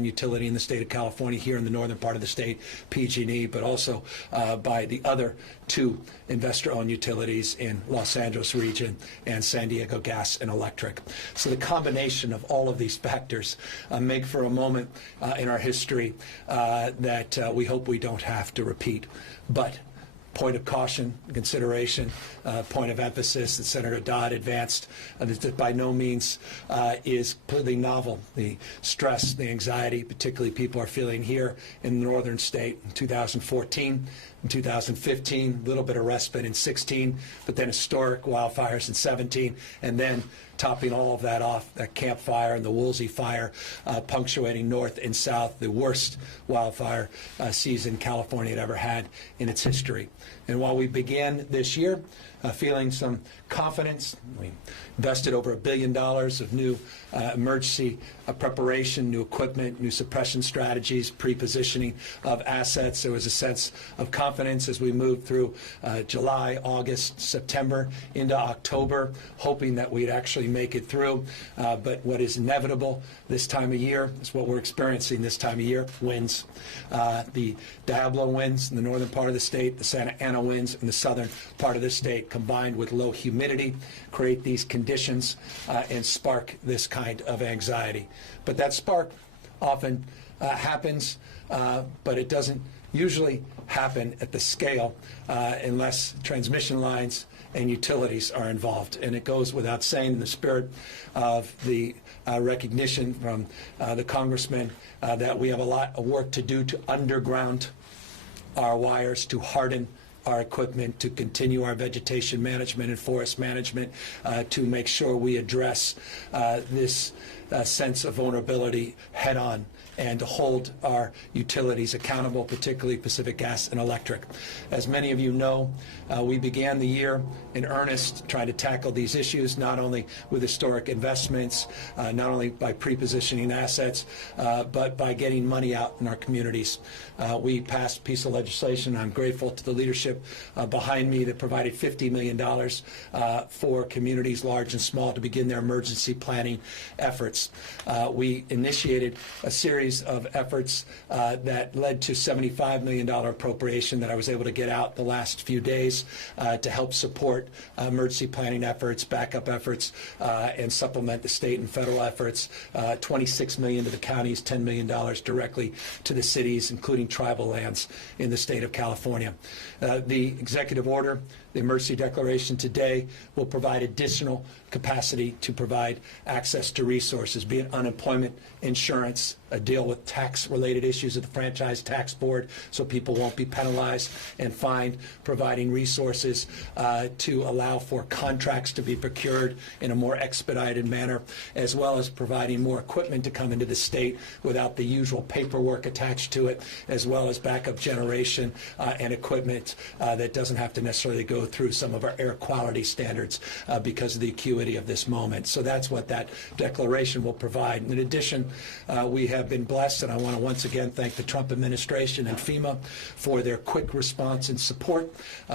investor-owned utility in the state of California, here in the northern part of the state, PG&E, but also by the other two investor-owned utilities in Los Angeles region and San Diego Gas and Electric. So the combination of all of these factors make for a moment in our history that we hope we don't have to repeat. But point of caution, consideration, point of emphasis that Senator Dodd advanced that by no means is completely novel. The stress, the anxiety, particularly people are feeling here in the northern state in 2014. In 2015, a little bit of respite in 16, but then historic wildfires in 17, and then topping all of that off, that Camp Fire and the Woolsey Fire, punctuating north and south, the worst wildfire season California had ever had in its history. And while we began this year feeling some confidence, we invested over $1 billion of new emergency preparation, new equipment, new suppression strategies, pre-positioning of assets. There was a sense of confidence as we moved through July, August, September, into October, hoping that we'd actually make it through. But what is inevitable this time of year is what we're experiencing this time of year: winds. The Diablo winds in the northern part of the state, the Santa Ana winds in the southern part of the state, combined with low humidity, create these conditions and spark this kind of anxiety. But that spark often happens, but it doesn't usually happen at the scale unless transmission lines and utilities are involved. And it goes without saying, in the spirit of the recognition from the congressman that we have a lot of work to do to underground our wires, to harden our equipment, to continue our vegetation management and forest management, to make sure we address this sense of vulnerability head on, and to hold our utilities accountable, particularly Pacific Gas and Electric. As many of you know, we began the year in earnest trying to tackle these issues, not only with historic investments, not only by pre-positioning assets, but by getting money out in our communities. We passed a piece of legislation. I'm grateful to the leadership behind me that provided $50 million for communities large and small to begin their emergency planning efforts. We initiated a series of efforts that led to $75 million appropriation that I was able to get out the last few days to help support emergency planning efforts, backup efforts, and supplement the state and federal efforts. $26 million to the counties, $10 million directly to the cities, including tribal lands in the state of California. The executive order, the emergency declaration today, will provide additional capacity to provide access to resources, be it unemployment insurance, deal with tax-related issues at the Franchise Tax Board so people won't be penalized and fined, providing resources to allow for contracts to be procured in a more expedited manner, as well as providing more equipment to come into the state without the usual paperwork attached to it, as well as backup generation and equipment that doesn't have to necessarily go through some of our air quality standards because of the acuity of this moment. So that's what that declaration will provide. In addition, we have been blessed, and I want to once again thank the Trump administration and FEMA for their quick response and support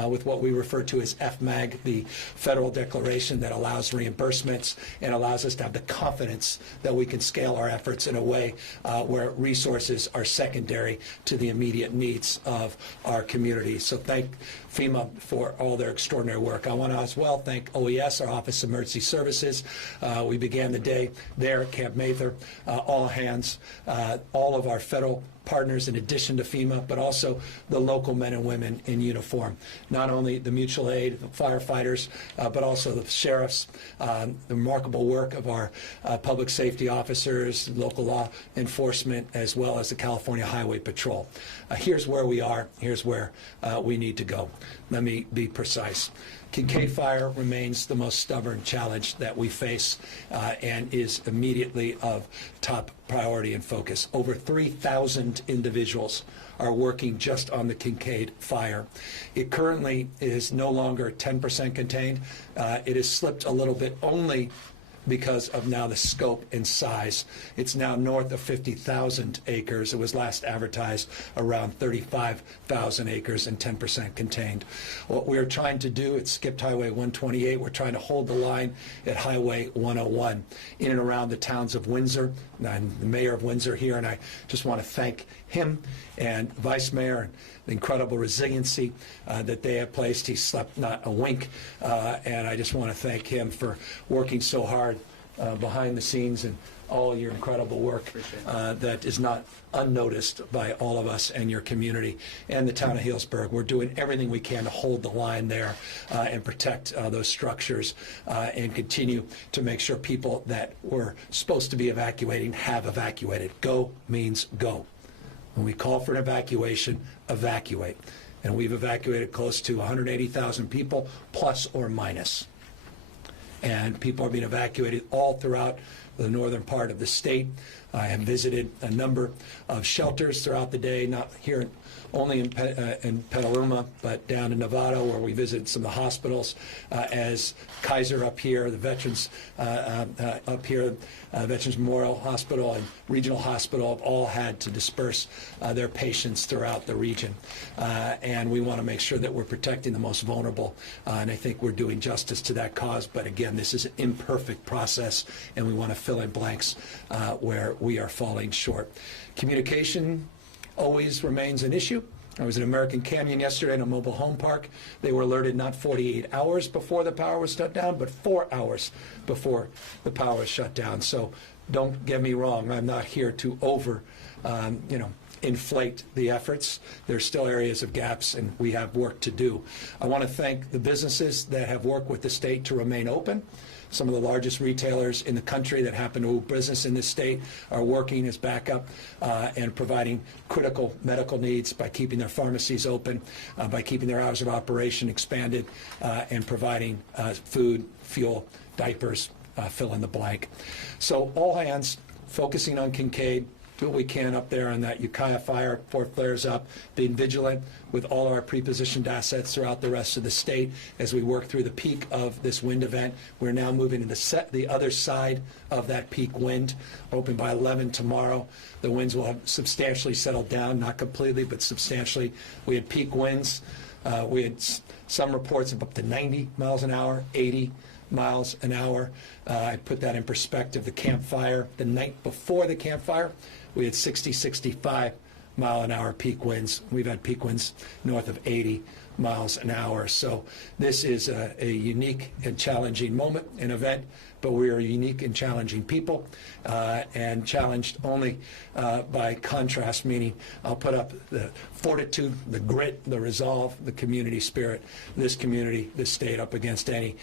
with what we refer to as FMAG, the federal declaration that allows reimbursements and allows us to have the confidence that we can scale our efforts in a way where resources are secondary to the immediate needs of our community. So thank FEMA for all their extraordinary work. I want to as well thank OES, our Office of Emergency Services. We began the day there at Camp Mather, all hands, all of our federal partners in addition to FEMA, but also the local men and women in uniform. Not only the mutual aid, the firefighters, but also the sheriffs, the remarkable work of our public safety officers, local law enforcement, as well as the California Highway Patrol. Here's where we are. Here's where we need to go. Let me be precise. Kincaid Fire remains the most stubborn challenge that we face and is immediately of top priority and focus. Over 3,000 individuals are working just on the Kincaid Fire. It currently is no longer 10% contained. It has slipped a little bit only because of now the scope and size. It's now north of 50,000 acres. It was last advertised around 35,000 acres and 10% contained. What we're trying to do, it skipped Highway 128. We're trying to hold the line at Highway 101 in and around the towns of Windsor. I'm the mayor of Windsor here, and I just want to thank him and Vice Mayor and the incredible resiliency that they have placed. He slept not a wink, and I just want to thank him for working so hard behind the scenes and all your incredible work that is not unnoticed by all of us and your community and the town of Healdsburg. We're doing everything we can to hold the line there and protect those structures and continue to make sure people that were supposed to be evacuating have evacuated. Go means go. When we call for an evacuation, evacuate. And we've evacuated close to 180,000 people, plus or minus. And people are being evacuated all throughout the northern part of the state. I have visited a number of shelters throughout the day, not here only in Petaluma, but down in Nevada, where we visited some of the hospitals, as Kaiser up here, the veterans up here, Veterans Memorial Hospital and Regional Hospital have all had to disperse their patients throughout the region. And we want to make sure that we're protecting the most vulnerable, and I think we're doing justice to that cause. But again, this is an imperfect process, and we want to fill in blanks where we are falling short. Communication always remains an issue. I was in American Canyon yesterday in a mobile home park. They were alerted not 48 hours before the power was shut down, but 4 hours before the power was shut down. So don't get me wrong. I'm not here to inflate the efforts. There's still areas of gaps, and we have work to do. I want to thank the businesses that have worked with the state to remain open. Some of the largest retailers in the country that happen to do business in this state are working as backup and providing critical medical needs by keeping their pharmacies open, by keeping their hours of operation expanded, and providing food, fuel, diapers, fill in the blank. So all hands focusing on Kincade. Do what we can up there on that Ukiah fire, 4 flares up, being vigilant with all our pre-positioned assets throughout the rest of the state as we work through the peak of this wind event. We're now moving to the other side of that peak wind, open by 11 tomorrow. The winds will have substantially settled down, not completely, but substantially. We had peak winds. We had some reports of up to 90 miles an hour, 80 miles an hour. I put that in perspective. The Camp Fire, the night before the Camp Fire, we had 60, 65 mile an hour peak winds. We've had peak winds north of 80 miles an hour. So this is a unique and challenging moment, an event, but we are unique and challenging people, and challenged only by contrast, meaning I'll put up the fortitude, the grit, the resolve, the community spirit, this community, this state up against any.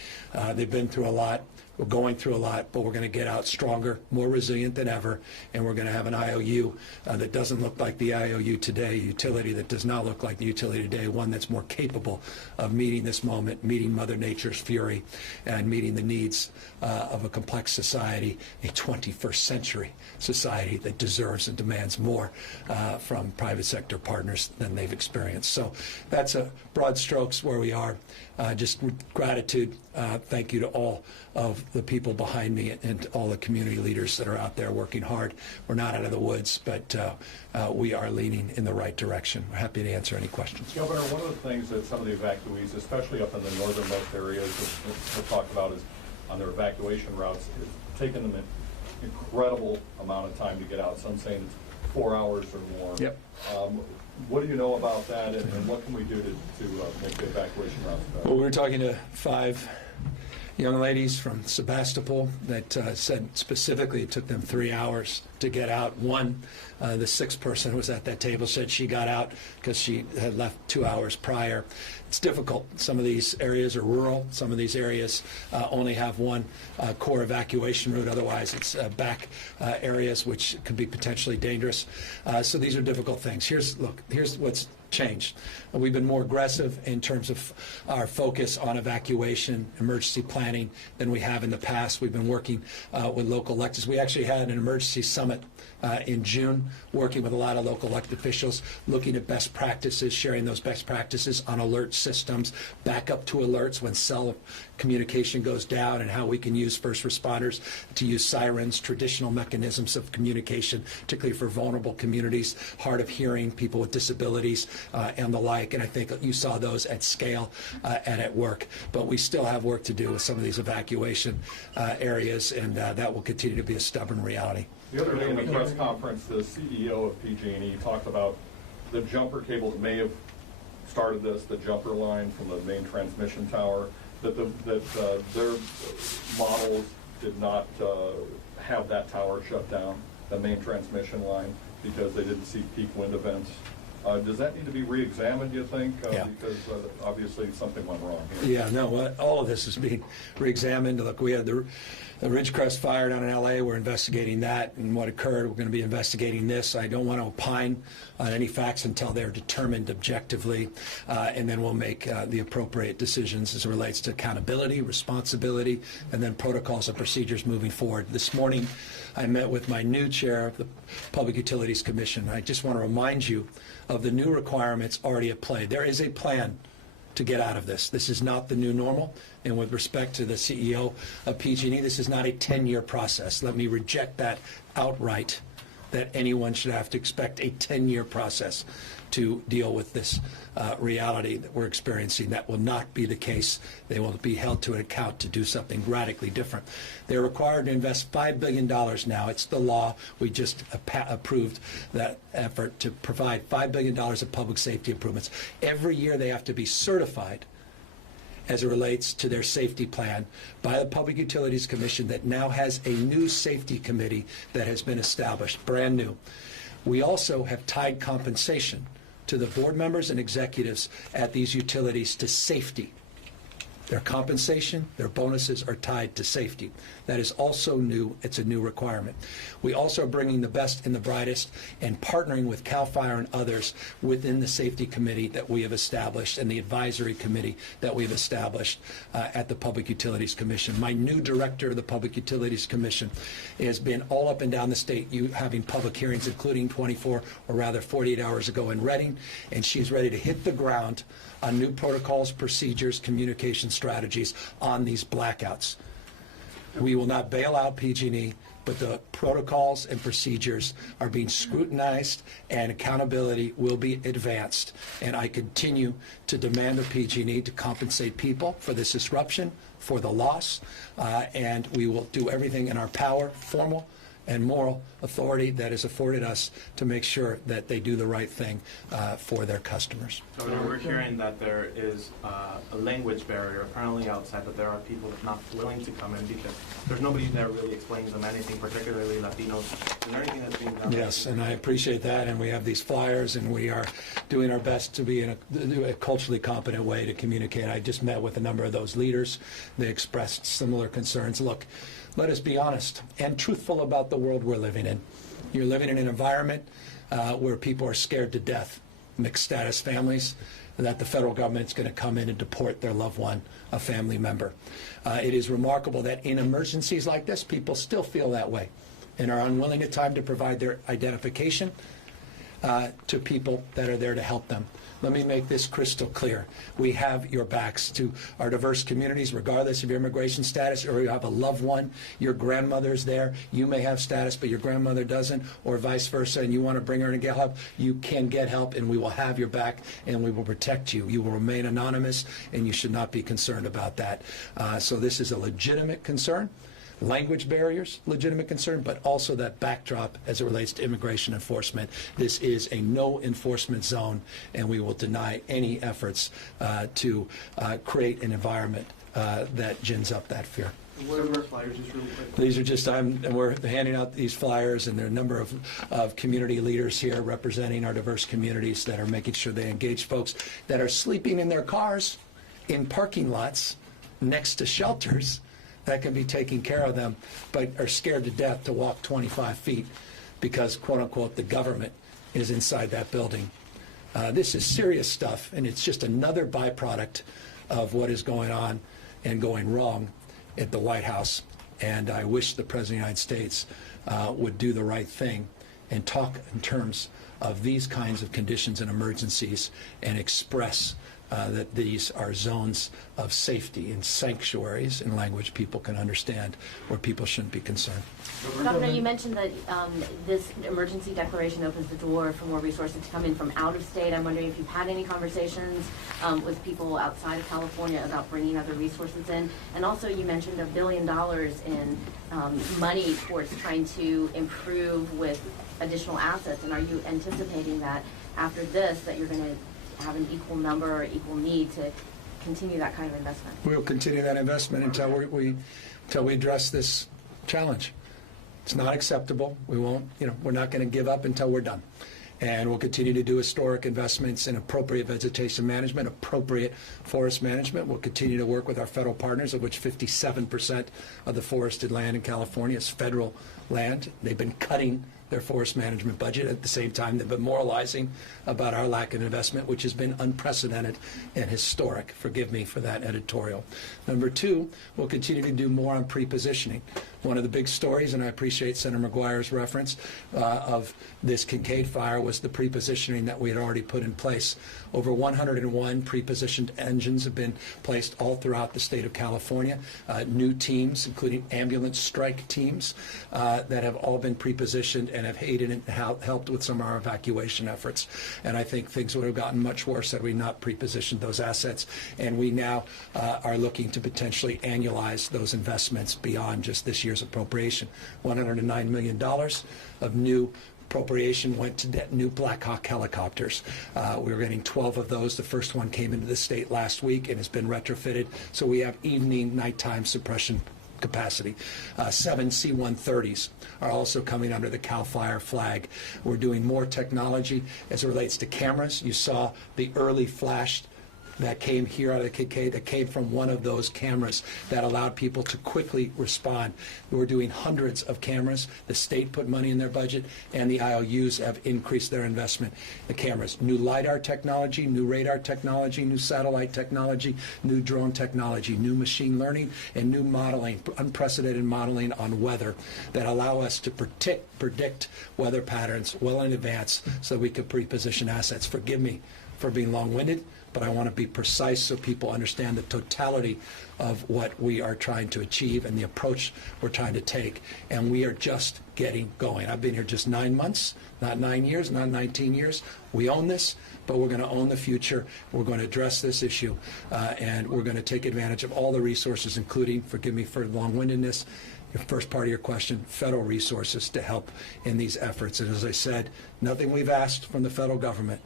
They've been through a lot. We're going through a lot, but we're going to get out stronger, more resilient than ever, and we're going to have an IOU that doesn't look like the IOU today, utility that does not look like the utility today, one that's more capable of meeting this moment, meeting Mother Nature's fury, and meeting the needs of a complex society, a 21st century society that deserves and demands more from private sector partners than they've experienced. So that's a broad strokes where we are. Just gratitude. Thank you to all of the people behind me and all the community leaders that are out there working hard. We're not out of the woods, but we are leaning in the right direction. We're happy to answer any questions. Governor, one of the things that some of the evacuees, especially up in the northernmost areas, have talked about is on their evacuation routes, is taking them an incredible amount of time to get out. Some saying it's 4 hours or more. Yep. What do you know about that, and what can we do to make the evacuation routes better? Well, we were talking to 5 young ladies from Sebastopol that said specifically it took them 3 hours to get out. One, the 6th person who was at that table, said she got out because she had left 2 hours prior. It's difficult. Some of these areas are rural. Some of these areas only have one core evacuation route. Otherwise, it's back areas which could be potentially dangerous. So these are difficult things. Here's what's changed. We've been more aggressive in terms of our focus on evacuation, emergency planning than we have in the past. We've been working with local electeds. We actually had an emergency summit in June, working with a lot of local elected officials, looking at best practices, sharing those best practices on alert systems, backup to alerts when cell communication goes down, and how we can use first responders to use sirens, traditional mechanisms of communication, particularly for vulnerable communities, hard of hearing, people with disabilities, and the like. And I think you saw those at scale and at work. But we still have work to do with some of these evacuation areas, and that will continue to be a stubborn reality. The other day in the press conference, the CEO of PG&E talked about the jumper cable that may have started this, the jumper line from the main transmission tower, that their models did not have that tower shut down, the main transmission line, because they didn't see peak wind events. Does that need to be re-examined, do you think? Yeah. Because obviously something went wrong here. Yeah, no, all of this is being re-examined. Look, we had the Ridgecrest fire down in L.A. We're investigating that and what occurred. We're going to be investigating this. I don't want to opine on any facts until they're determined objectively, and then we'll make the appropriate decisions as it relates to accountability, responsibility, and then protocols and procedures moving forward. This morning, I met with my new chair of the Public Utilities Commission. I just want to remind you of the new requirements already at play. There is a plan to get out of this. This is not the new normal. And with respect to the CEO of PG&E, this is not a 10-year process. Let me reject that outright, that anyone should have to expect a 10-year process to deal with this reality that we're experiencing. That will not be the case. They will be held to account to do something radically different. They're required to invest $5 billion now. It's the law. We just approved that effort to provide $5 billion of public safety improvements. Every year they have to be certified as it relates to their safety plan by the Public Utilities Commission that now has a new safety committee that has been established, brand new. We also have tied compensation to the board members and executives at these utilities to safety. Their compensation, their bonuses are tied to safety. That is also new. It's a new requirement. We also are bringing the best and the brightest and partnering with CAL FIRE and others within the safety committee that we have established and the advisory committee that we've established at the Public Utilities Commission. My new director of the Public Utilities Commission has been all up and down the state having public hearings, including 48 hours ago in Reading, and she's ready to hit the ground on new protocols, procedures, communication strategies on these blackouts. We will not bail out PG&E, but the protocols and procedures are being scrutinized and accountability will be advanced. And I continue to demand of PG&E to compensate people for this disruption, for the loss, and we will do everything in our power, formal and moral authority that is afforded us to make sure that they do the right thing for their customers. So we're hearing that there is a language barrier apparently outside, that there are people not willing to come in because there's nobody there really explaining them anything, particularly Latinos. Is there anything that's being done? Yes, and I appreciate that, and we have these flyers, and we are doing our best to be in a culturally competent way to communicate. I just met with a number of those leaders. They expressed similar concerns. Look, let us be honest and truthful about the world we're living in. You're living in an environment where people are scared to death, mixed status families, that the federal government's going to come in and deport their loved one, a family member. It is remarkable that in emergencies like this, people still feel that way and are unwilling at times to provide their identification to people that are there to help them. Let me make this crystal clear. We have your backs to our diverse communities, regardless of your immigration status, or you have a loved one, your grandmother's there, you may have status, but your grandmother doesn't, or vice versa, and you want to bring her in and get help, you can get help, and we will have your back, and we will protect you. You will remain anonymous, and you should not be concerned about that. So this is a legitimate concern. Language barriers, legitimate concern, but also that backdrop as it relates to immigration enforcement. This is a no enforcement zone, and we will deny any efforts to create an environment that gins up that fear. What are our flyers, just real quick? These are just, we're handing out these flyers, and there are a number of community leaders here representing our diverse communities that are making sure they engage folks that are sleeping in their cars in parking lots next to shelters that can be taking care of them, but are scared to death to walk 25 feet because, quote unquote, the government is inside that building. This is serious stuff, and it's just another byproduct of what is going on and going wrong at the White House. And I wish the President of the United States would do the right thing and talk in terms of these kinds of conditions and emergencies and express that these are zones of safety and sanctuaries in language people can understand, where people shouldn't be concerned. Governor, you mentioned that this emergency declaration opens the door for more resources to come in from out of state. I'm wondering if you've had any conversations with people outside of California about bringing other resources in. And also you mentioned $1 billion in money towards trying to improve with additional assets. And are you anticipating that after this that you're going to have an equal number or equal need to continue that kind of investment? We'll continue that investment until we address this challenge. It's not acceptable. We won't, we're not going to give up until we're done. And we'll continue to do historic investments in appropriate vegetation management, appropriate forest management. We'll continue to work with our federal partners, of which 57% of the forested land in California is federal land. They've been cutting their forest management budget. At the same time, they've been moralizing about our lack of investment, which has been unprecedented and historic. Forgive me for that editorial. Number two, we'll continue to do more on pre-positioning. One of the big stories, and I appreciate Senator McGuire's reference of this Kincaid fire, was the pre-positioning that we had already put in place. Over 101 pre-positioned engines have been placed all throughout the state of California. New teams, including ambulance strike teams, that have all been pre-positioned and have aided and helped with some of our evacuation efforts. And I think things would have gotten much worse had we not pre-positioned those assets. And we now are looking to potentially annualize those investments beyond just this year's appropriation. $109 million of new appropriation went to new Black Hawk helicopters. We were getting 12 of those. The first one came into the state last week and has been retrofitted. So we have evening, nighttime suppression capacity. 7 C-130s are also coming under the CAL FIRE flag. We're doing more technology as it relates to cameras. You saw the early flash that came here out of the Kincaid, that came from one of those cameras that allowed people to quickly respond. We're doing hundreds of cameras. The state put money in their budget, and the IOUs have increased their investment in cameras. New LiDAR technology, new radar technology, new satellite technology, new drone technology, new machine learning, and new modeling, unprecedented modeling on weather that allow us to predict weather patterns well in advance so we could pre-position assets. Forgive me for being long-winded, but I want to be precise so people understand the totality of what we are trying to achieve and the approach we're trying to take. And we are just getting going. I've been here just 9 months, not 9 years, not 19 years. We own this, but we're going to own the future. We're going to address this issue, and we're going to take advantage of all the resources, including, forgive me for long-windedness, your first part of your question, federal resources to help in these efforts. And as I said, nothing we've asked from the federal government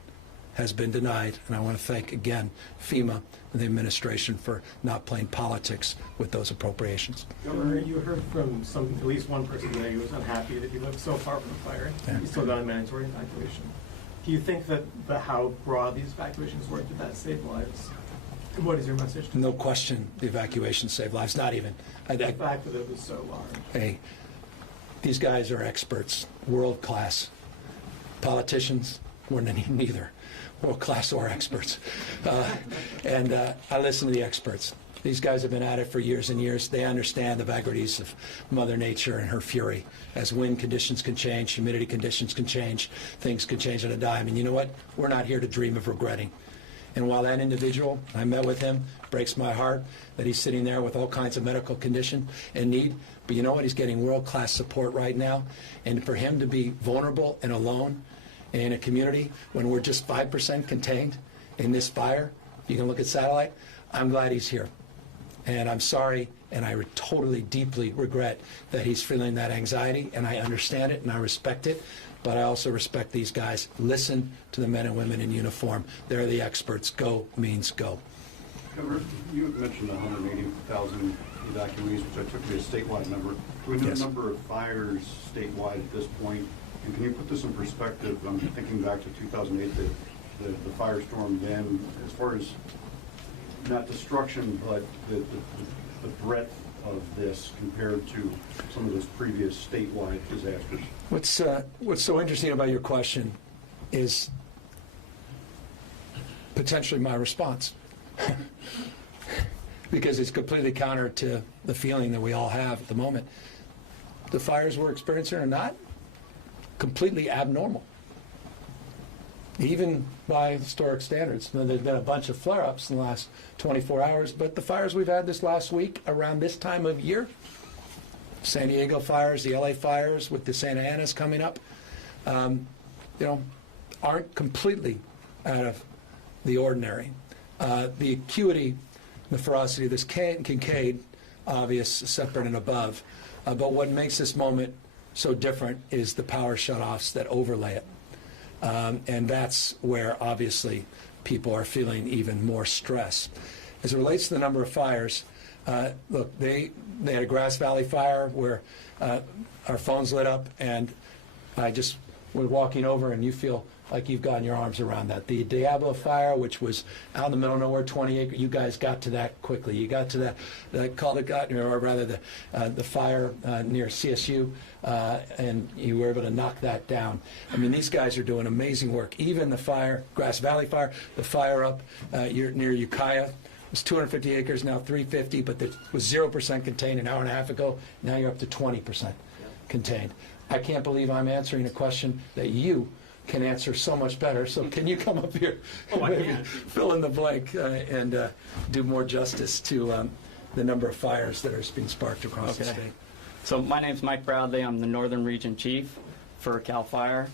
has been denied, and I want to thank again FEMA and the administration for not playing politics with those appropriations. Governor, you heard from at least one person today who was unhappy that he lived so far from the fire. Yeah. He still got a mandatory evacuation. Do you think that how broad these evacuations were, did that save lives? And what is your message to No question, the evacuation saved lives. Not even. the fact that it was so large? Hey, these guys are experts, world class. Politicians, we're neither. World class or experts. And I listen to the experts. These guys have been at it for years and years. They understand the vagaries of Mother Nature and her fury. As wind conditions can change, humidity conditions can change, things can change on a dime. And you know what? We're not here to dream of regretting. And while that individual, I met with him, breaks my heart that he's sitting there with all kinds of medical condition and need, but you know what? He's getting world-class support right now. And for him to be vulnerable and alone in a community when we're just 5% contained in this fire, you can look at satellite, I'm glad he's here. And I'm sorry, and I totally, deeply regret that he's feeling that anxiety, and I understand it and I respect it, but I also respect these guys. Listen to the men and women in uniform. They're the experts. Go means go. Governor, you had mentioned 180,000 evacuees, which I took to be a statewide number. Do we know Yes. the number of fires statewide at this point? And can you put this in perspective? I'm thinking back to 2008, the firestorm then, as far as not destruction, but the breadth of this compared to some of those previous statewide disasters. What's so interesting about your question is potentially my response. Because it's completely counter to the feeling that we all have at the moment. The fires we're experiencing are not completely abnormal, even by historic standards. Now, there's been a bunch of flare-ups in the last 24 hours, but the fires we've had this last week around this time of year, San Diego fires, the LA fires with the Santa Anas coming up, aren't completely out of the ordinary. The acuity, the ferocity of this Kincaid, obvious, separate and above. But what makes this moment so different is the power shutoffs that overlay it. And that's where, obviously, people are feeling even more stress. As it relates to the number of fires, look, they had a Grass Valley fire where our phones lit up, and I just was walking over, and you feel like you've gotten your arms around that. The Diablo fire, which was out in the middle of nowhere, 20 acres, you guys got to that quickly. You got to that call that got, or rather the fire near CSU, and you were able to knock that down. I mean, these guys are doing amazing work. Even the fire, Grass Valley fire, the fire up near Ukiah, was 250 acres, now 350, but it was 0% contained an hour and a half ago. Now you're up to 20% contained. I can't believe I'm answering a question that you can answer so much better. So can you come up here, maybe fill in the blank, and do more justice to the number of fires that are being sparked across the state? So my name's Mike Bradley. I'm the Northern Region Chief for CAL FIRE.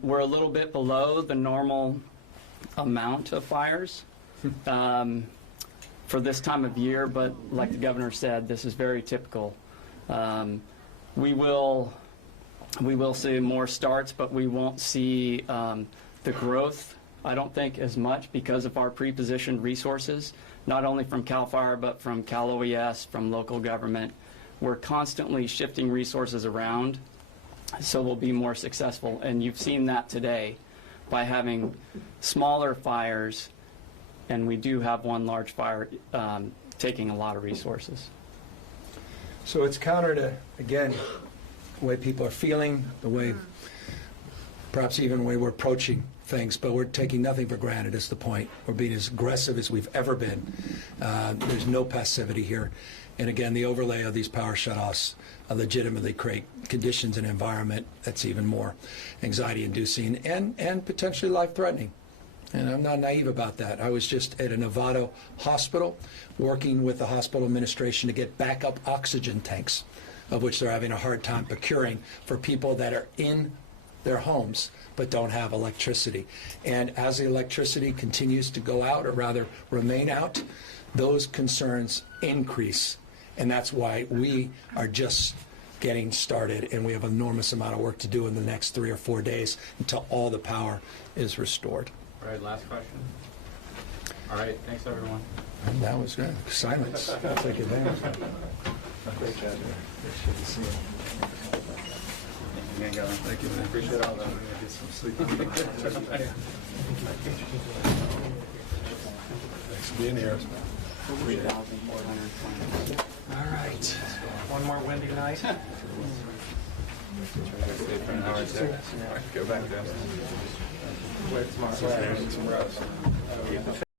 We're a little bit below the normal amount of fires for this time of year, but like the governor said, this is very typical. We will see more starts, but we won't see the growth, I don't think, as much because of our pre-positioned resources, not only from CAL FIRE, but from Cal OES, from local government. We're constantly shifting resources around, so we'll be more successful. And you've seen that today by having smaller fires, and we do have one large fire taking a lot of resources. So it's counter to, again, the way people are feeling, the way, perhaps even the way we're approaching things, but we're taking nothing for granted is the point. We're being as aggressive as we've ever been. There's no passivity here. And again, the overlay of these power shutoffs legitimately create conditions and environment that's even more anxiety-inducing and potentially life-threatening. And I'm not naive about that. I was just at a Novato hospital working with the hospital administration to get backup oxygen tanks, of which they're having a hard time procuring for people that are in their homes but don't have electricity. And as the electricity continues to go out, or rather remain out, those concerns increase. And that's why we are just getting started, and we have an enormous amount of work to do in the next 3 or 4 days until all the power is restored. All right, last question. All right, thanks everyone. And that was good. Silence. I'll take advantage of it. Great job. Good to see you. Thank you, man. Appreciate all that. I'm gonna get some sleep. Thanks for being here. All right. One more windy night. Stay for an hour or two. Go back down. Wait tomorrow. Some rest.